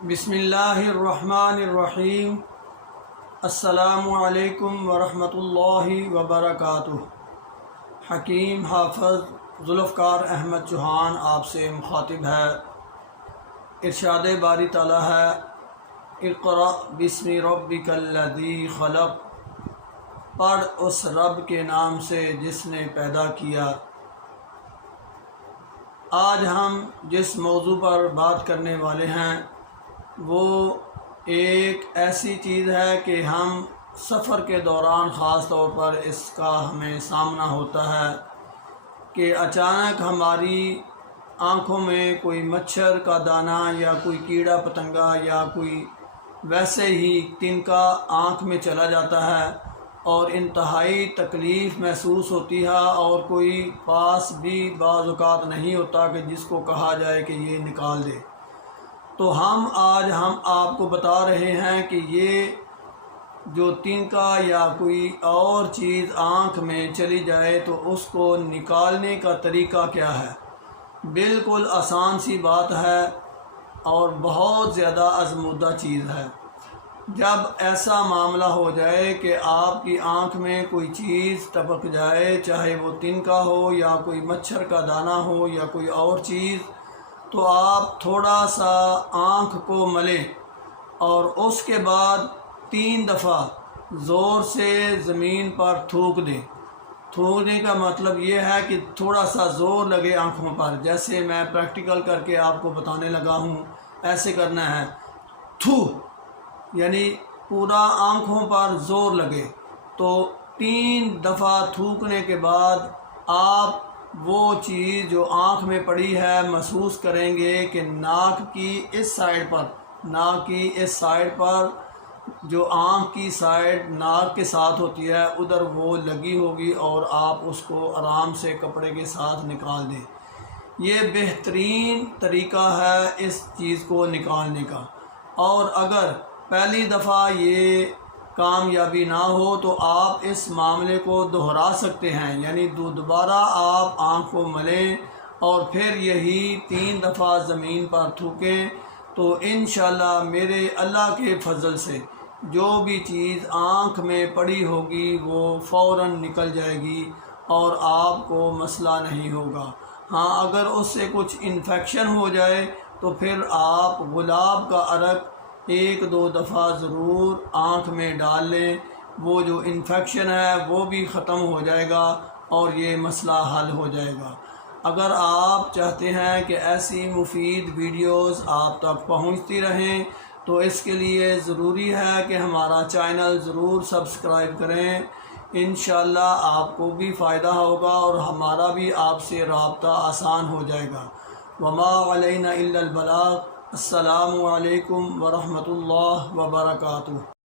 بسم اللہ الرحمن الرحیم۔ السلام علیکم ورحمۃ اللہ وبرکاتہ۔ حکیم حافظ ذوالفقار احمد چوہان آپ سے مخاطب ہے۔ ارشاد باری تعالیٰ ہے، اقرأ بسم ربک الذی خلق، پڑھ اس رب کے نام سے جس نے پیدا کیا۔ آج ہم جس موضوع پر بات کرنے والے ہیں وہ ایک ایسی چیز ہے کہ ہم سفر کے دوران خاص طور پر اس کا ہمیں سامنا ہوتا ہے کہ اچانک ہماری آنکھوں میں کوئی مچھر کا دانہ یا کوئی کیڑا پتنگا یا کوئی ویسے ہی تنکا آنکھ میں چلا جاتا ہے اور انتہائی تکلیف محسوس ہوتی ہے، اور کوئی پاس بھی بعض اوقات نہیں ہوتا کہ جس کو کہا جائے کہ یہ نکال دے۔ تو ہم آپ کو بتا رہے ہیں کہ یہ جو تنکا یا کوئی اور چیز آنکھ میں چلی جائے تو اس کو نکالنے کا طریقہ کیا ہے۔ بالکل آسان سی بات ہے اور بہت زیادہ آزمودہ چیز ہے۔ جب ایسا معاملہ ہو جائے کہ آپ کی آنکھ میں کوئی چیز ٹپک جائے، چاہے وہ تنکا ہو یا کوئی مچھر کا دانہ ہو یا کوئی اور چیز، تو آپ تھوڑا سا آنکھ کو ملیں اور اس کے بعد 3 دفعہ زور سے زمین پر تھوک دیں۔ تھوکنے کا مطلب یہ ہے کہ تھوڑا سا زور لگے آنکھوں پر، جیسے میں پریکٹیکل کر کے آپ کو بتانے لگا ہوں، ایسے کرنا ہے۔ تھو یعنی پورا آنکھوں پر زور لگے۔ تو 3 دفعہ تھوکنے کے بعد آپ وہ چیز جو آنکھ میں پڑی ہے محسوس کریں گے کہ ناک کی اس سائڈ پر جو آنکھ کی سائڈ ناک کے ساتھ ہوتی ہے ادھر وہ لگی ہوگی، اور آپ اس کو آرام سے کپڑے کے ساتھ نکال دیں۔ یہ بہترین طریقہ ہے اس چیز کو نکالنے کا۔ اور اگر پہلی دفعہ یہ کامیابی نہ ہو تو آپ اس معاملے کو دہرا سکتے ہیں، یعنی دوبارہ آپ آنکھ کو ملیں اور پھر یہی 3 دفعہ زمین پر تھوکیں، تو انشاءاللہ میرے اللہ کے فضل سے جو بھی چیز آنکھ میں پڑی ہوگی وہ فوراً نکل جائے گی اور آپ کو مسئلہ نہیں ہوگا۔ ہاں، اگر اس سے کچھ انفیکشن ہو جائے تو پھر آپ گلاب کا عرق 1-2 دفعہ ضرور آنکھ میں ڈال لیں، وہ جو انفیکشن ہے وہ بھی ختم ہو جائے گا اور یہ مسئلہ حل ہو جائے گا۔ اگر آپ چاہتے ہیں کہ ایسی مفید ویڈیوز آپ تک پہنچتی رہیں تو اس کے لیے ضروری ہے کہ ہمارا چینل ضرور سبسکرائب کریں۔ انشاءاللہ آپ کو بھی فائدہ ہوگا اور ہمارا بھی آپ سے رابطہ آسان ہو جائے گا۔ وما علینا الا البلاغ۔ السلام علیکم ورحمۃ اللہ وبرکاتہ۔